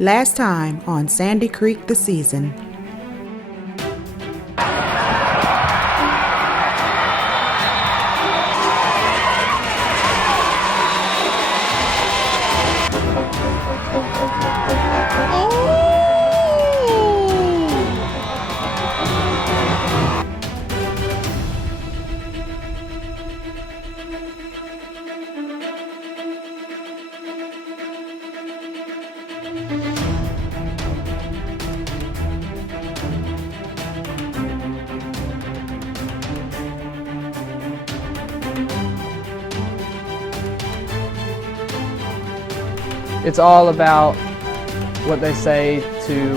Last time on Sandy Creek the Season. It's all about what they say to,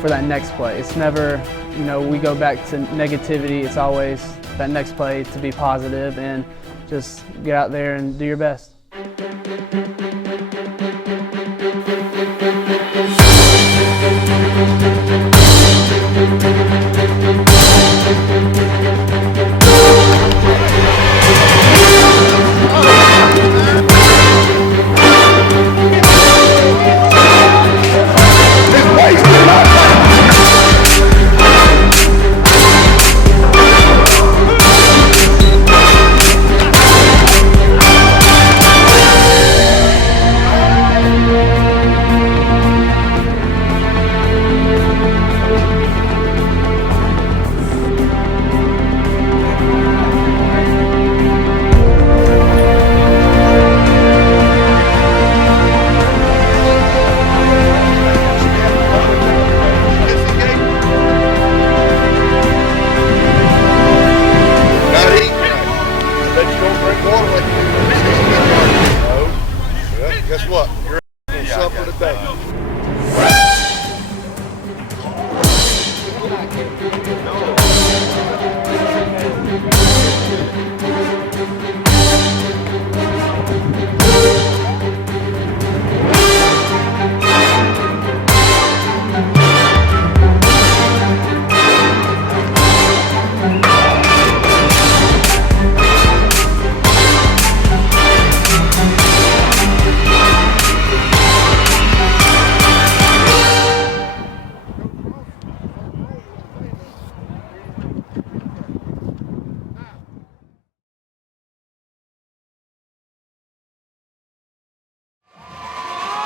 for that next play. It's never, we go back to negativity. It's always that next play to be positive and just get out there and do your best. Guess what? You're going to suffer today.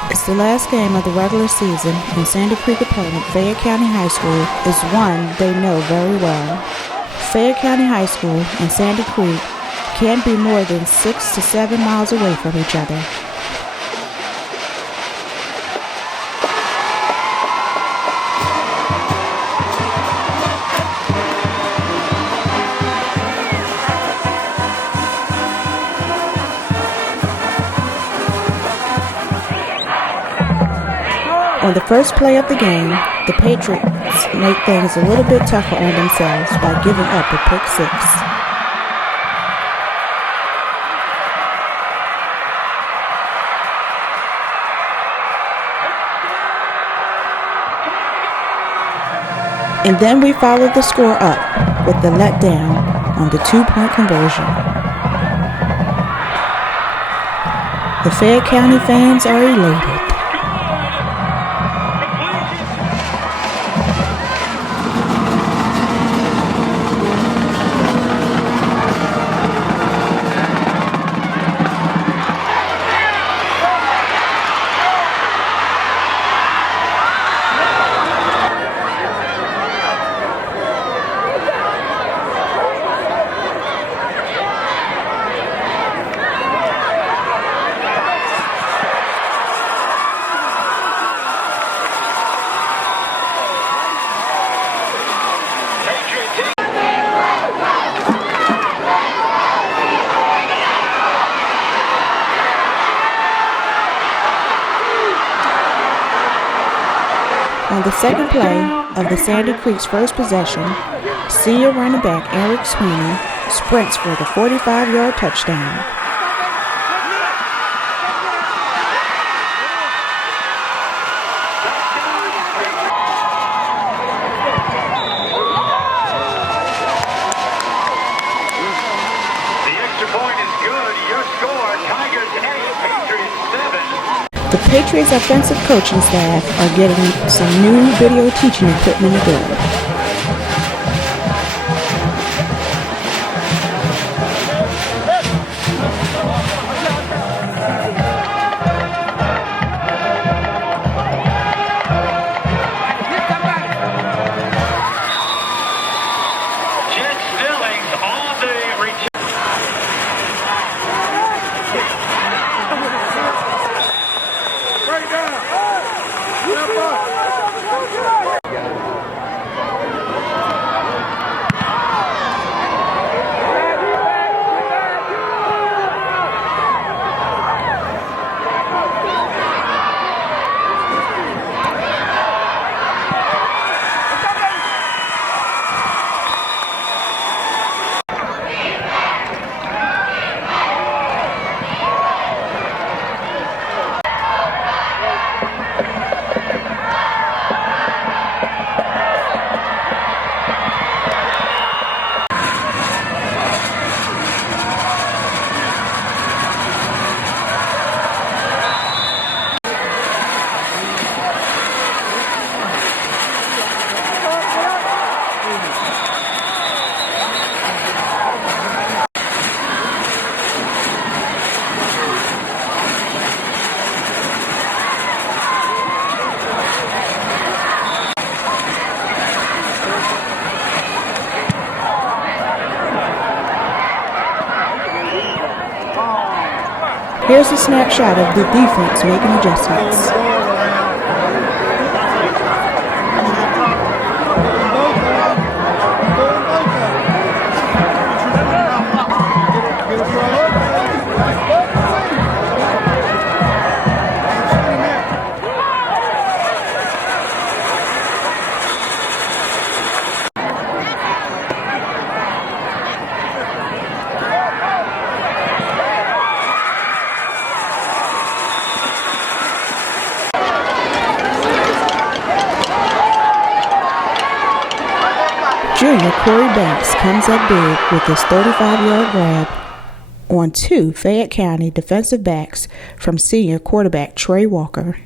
It's the last game of the regular season, and Sandy Creek opponent Fayette County High School is one they know very well. Fayette County High School and Sandy Creek can't be more than 6 to 7 miles away from each other. On the first play of the game, the Patriots make things a little bit tougher on themselves by giving up a pick six. And then we followed the score up with the letdown on the 2-point conversion. The Fayette County fans are elated. On the second play of the Sandy Creek's first possession, senior running back Eric Sweeney sprints for the 45-yard touchdown. The extra point is good. Your score, Tigers 8, Patriots 7. The Patriots offensive coaching staff are getting some new video teaching equipment again. Here's a snapshot of the defense making adjustments. Junior Corey Banks comes up big with his 35-yard grab on two Fayette County defensive backs from senior quarterback Trey Walker.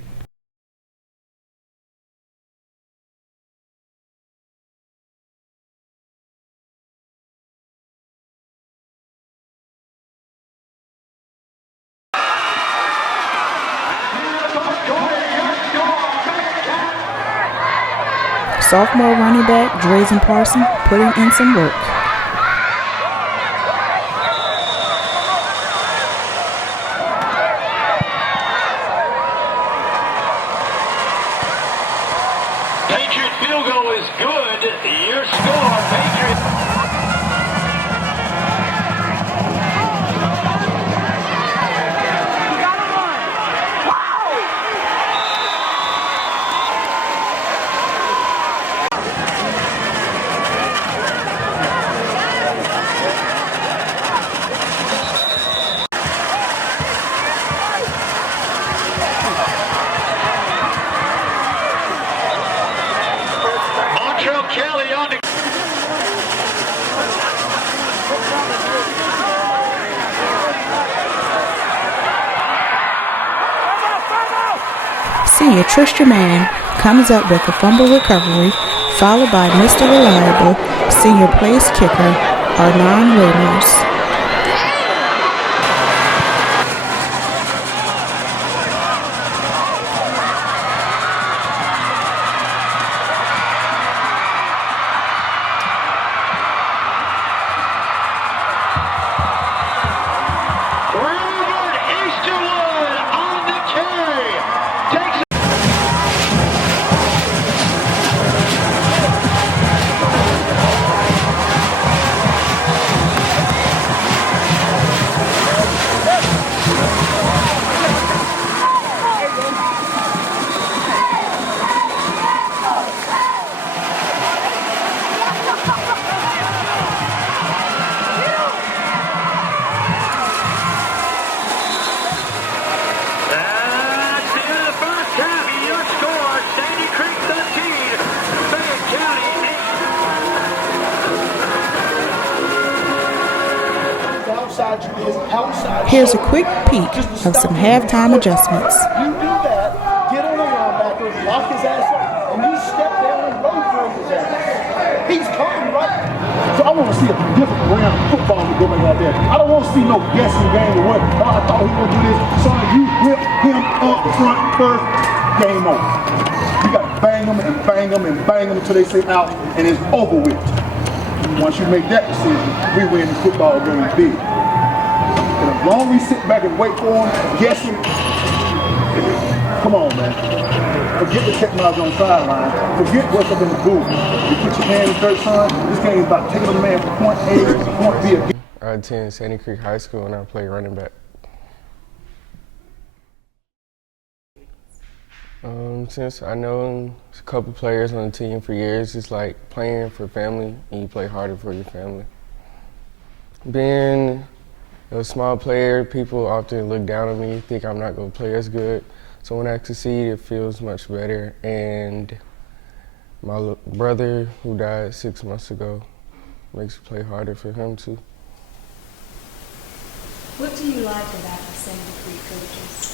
Sophomore running back Drazen Parson putting in some work. Patriot field goal is good. Your score, Patriot. Kelly on the Senior Trish Germain comes up with a fumble recovery, followed by Mr. Reliable, senior place kicker Arnon Ramos. Here's a quick peek of some halftime adjustments. You do that, get on the linebacker, lock his ass up, and you step down and run for his ass. He's coming, right? So I want to see a different brand of football to go back out there. I don't want to see no guessing game or what. Oh, I thought he was going to do this. Son, you whip him up front first, game over. You got to bang them and bang them and bang them until they say out, and it's over with. Once you make that decision, we win the football game big. And as long as we sit back and wait for him, guessing, come on, man. Forget the technology on the sideline. Forget what's up in the booth. You put your hand in the dirt, son. This game is about taking a man from point A to point B. I attend Sandy Creek High School and I play running back. Since I know a couple players on the team for years, it's like playing for family and you play harder for your family. Being a small player, people often look down on me, think I'm not going to play as good. So when I succeed, it feels much better. And my brother, who died 6 months ago, makes it play harder for him too. What do you like about the Sandy Creek coaches?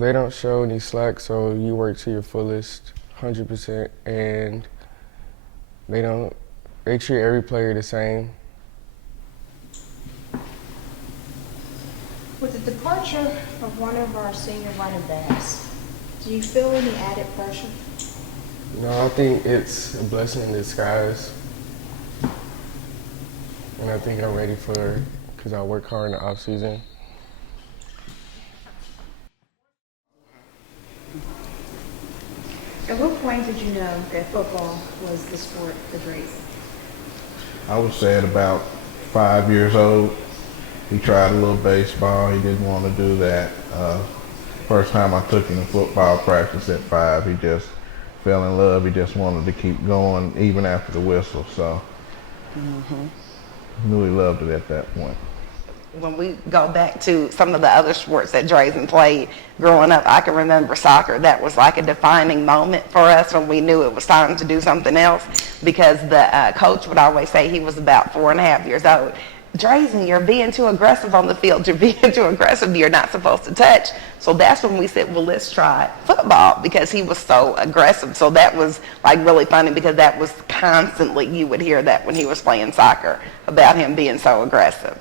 They don't show any slack, so you work to your fullest, 100%, and they treat every player the same. With the departure of one of our senior running backs, do you feel any added pressure? No, I think it's a blessing in disguise. And I think I'm ready for it because I work hard in the off season. At what point did you know that football was the sport for Drayson? I would say at about 5 years old. He tried a little baseball. He didn't want to do that. First time I took him to football practice at 5, he just fell in love. He just wanted to keep going even after the whistle. So knew he loved it at that point. When we go back to some of the other sports that Drayson played growing up, I can remember soccer. That was like a defining moment for us when we knew it was time to do something else, because the coach would always say, he was about 4.5 years old, Drayson, you're being too aggressive on the field. You're being too aggressive. You're not supposed to touch. So that's when we said, well, let's try football, because he was so aggressive. So that was like really funny, because that was constantly, you would hear that when he was playing soccer about him being so aggressive.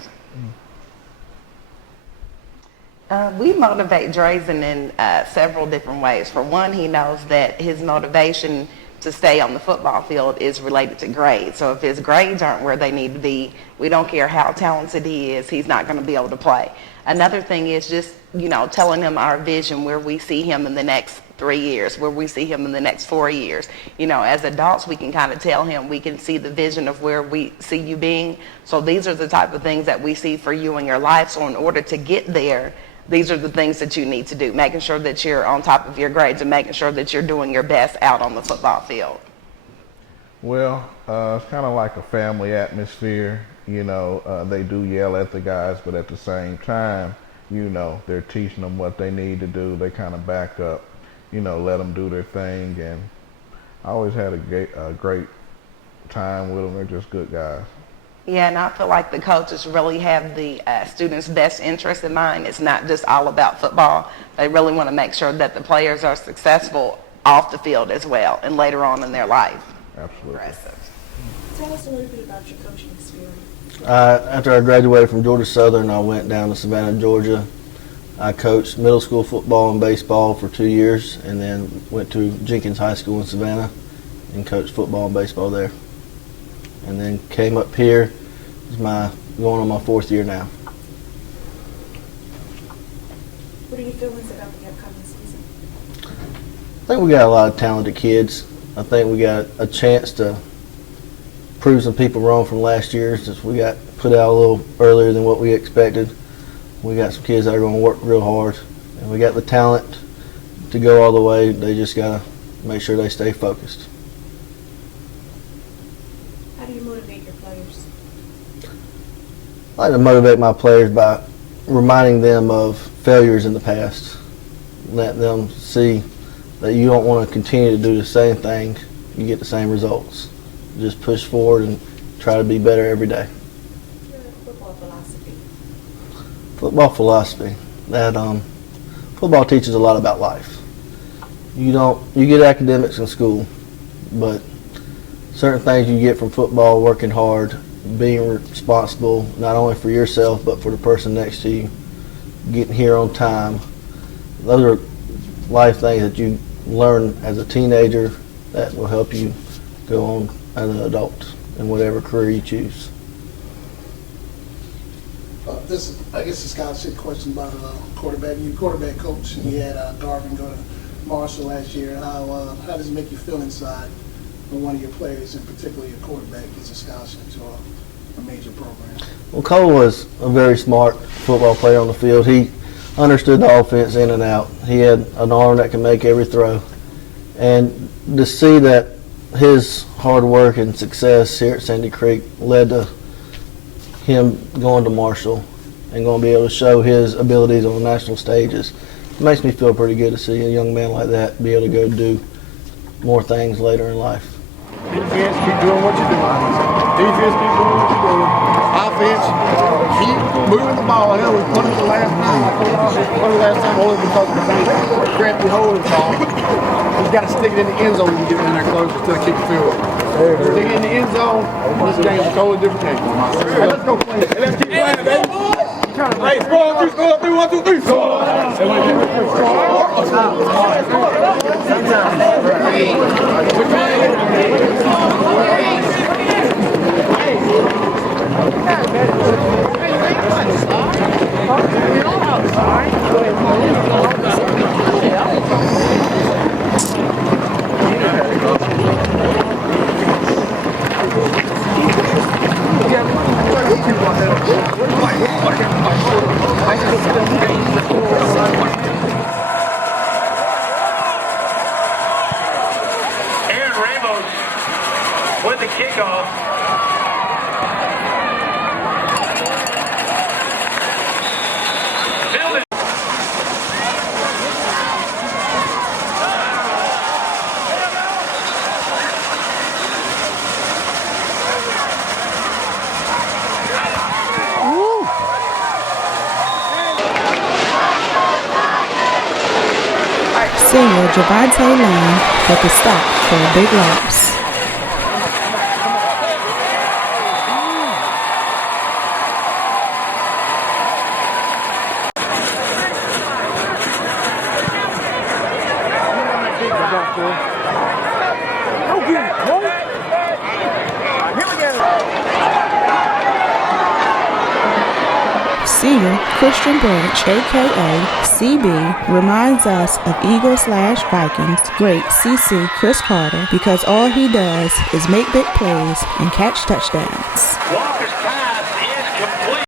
We motivate Drayson in several different ways. For one, he knows that his motivation to stay on the football field is related to grades. So if his grades aren't where they need to be, we don't care how talented he is, he's not going to be able to play. Another thing is just, telling him our vision, where we see him in the next 3 years, where we see him in the next 4 years. As adults, we can kind of tell him, we can see the vision of where we see you being. So these are the type of things that we see for you in your life. So in order to get there, these are the things that you need to do, making sure that you're on top of your grades and making sure that you're doing your best out on the football field. Well, it's kind of like a family atmosphere. They do yell at the guys, but at the same time, they're teaching them what they need to do. They kind of back up, let them do their thing. And I always had a great time with them. They're just good guys. Yeah, and I feel like the coaches really have the students' best interest in mind. It's not just all about football. They really want to make sure that the players are successful off the field as well and later on in their life. Absolutely. Impressive. Tell us a little bit about your coaching experience. After I graduated from Georgia Southern, I went down to Savannah, Georgia. I coached middle school football and baseball for 2 years, and then went to Jenkins High School in Savannah and coached football and baseball there. And then came up here. It's going on my 4th year now. What are your feelings about the upcoming season? I think we got a lot of talented kids. I think we got a chance to prove some people wrong from last year, since we got put out a little earlier than what we expected. We got some kids that are going to work real hard, and we got the talent to go all the way. They just got to make sure they stay focused. How do you motivate your players? I like to motivate my players by reminding them of failures in the past. Let them see that you don't want to continue to do the same thing, you get the same results. Just push forward and try to be better every day. What's your football philosophy? football philosophy. That football teaches a lot about life. You get academics in school, but certain things you get from football: working hard, being responsible not only for yourself but for the person next to you, getting here on time. Those are life things that you learn as a teenager that will help you go on as an adult in whatever career you choose. I guess this guy's a question about quarterback. You quarterback coach, and you had Garvin go to Marshall last year. How does it make you feel inside when one of your players, and particularly your quarterback, gets a scholarship to a major program? Well, Cole was a very smart football player on the field. He understood the offense in and out. He had an arm that can make every throw. And to see that his hard work and success here at Sandy Creek led to him going to Marshall and going to be able to show his abilities on the national stages, it makes me feel pretty good to see a young man like that be able to go do more things later in life. Defense, keep doing what you're doing. Defense, keep doing what you're doing. Offense, keep moving the ball. Hell, we put it the last time. Only because of the crappy holding call. He's got to stick it in the end zone when you get in there close to kick the field. Stick it in the end zone. This game's a totally different game. Hey, let's go play. Hey, let's keep playing, baby. Hey, score through, 1, 2, 3, score! Aaron Ramos with the kickoff. Fielded. Senior Javante Lane with the stop for a big loss. Senior Christian Branch, a.k.a. CB, reminds us of Eagles/Vikings great CC Chris Carter because all he does is make big plays and catch touchdowns. Walker's pass is complete.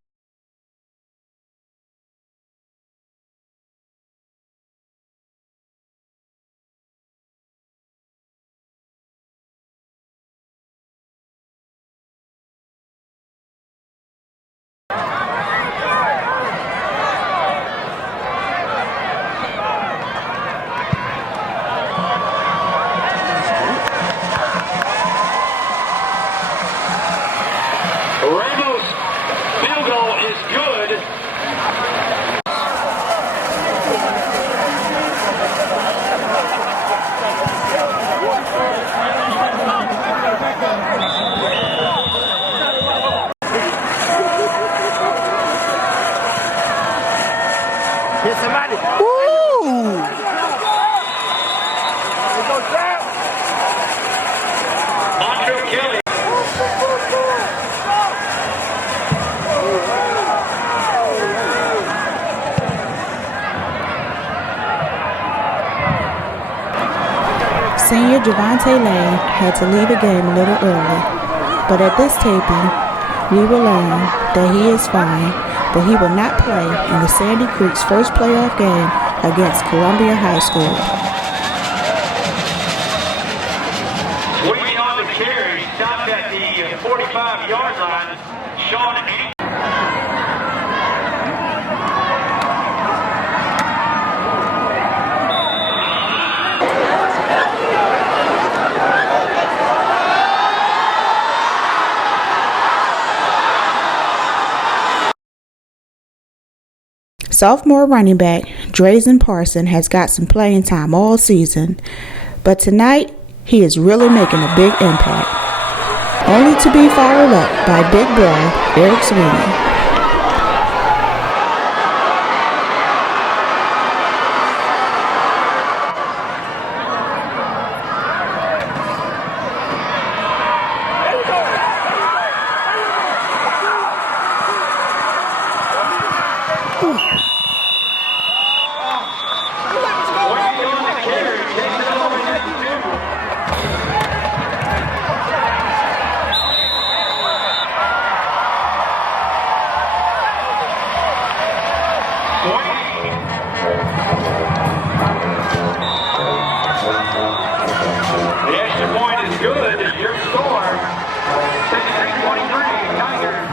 Ramos' field goal is good. Hit somebody. Montreal Kelly. Senior Javante Lane had to leave the game a little early, but at this taping, we will learn that he is fine, but he will not play in the Sandy Creek's first playoff game against Columbia High School. Waiting on the carry, stopped at the 45-yard line. Sean Sophomore running back Drazen Parson has got some playing time all season, but tonight he is really making a big impact, only to be followed up by big brother Eric Sweeney. The extra point is good. Your score, 63-23, Tigers.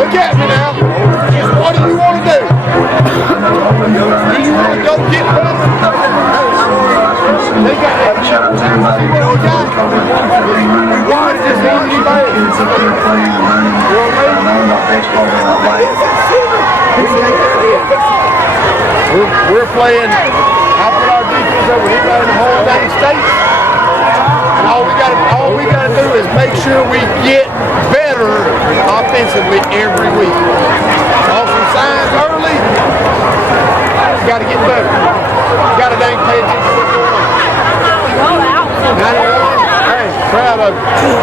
Look at me now. Just what do you want to do? Do you want to go get better? They got that chip. See what we got? We want to just easy bad. We're playing. I put our defense over here in the whole dang state. And all we got to do is make sure we get better offensively every week. Saw some signs early. Got to get better. Got to dang pay attention to what's going on. 91. Hey, proud of you.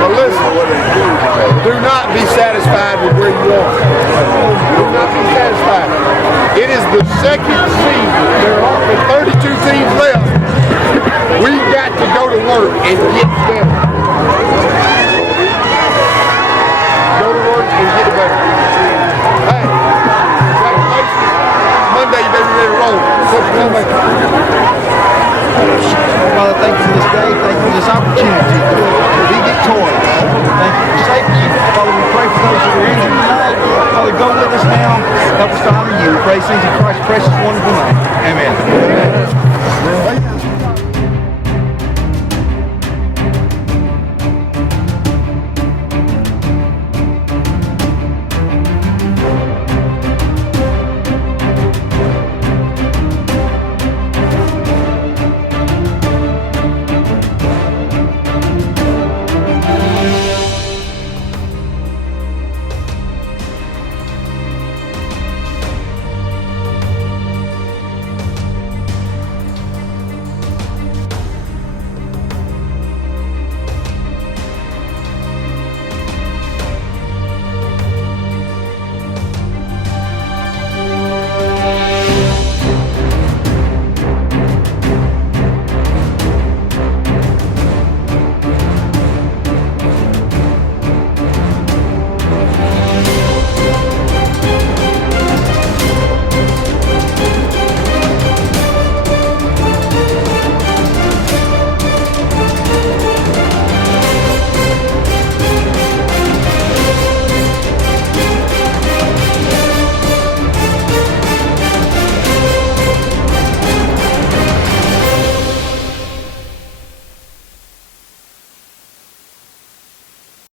But listen, do not be satisfied with where you are. Do not be satisfied. It is the second season. There are only 32 teams left. We've got to go to work and get better. Go to work and get better. Hey, congratulations. Monday, you better be ready to roll. Father, thank you for this day. Thank you for this opportunity to be victorious. Thank you for safety. Father, we pray for those that are injured tonight. Father, go with us now. Help us to honor you. We pray things in Christ's precious, wonderful name. Amen.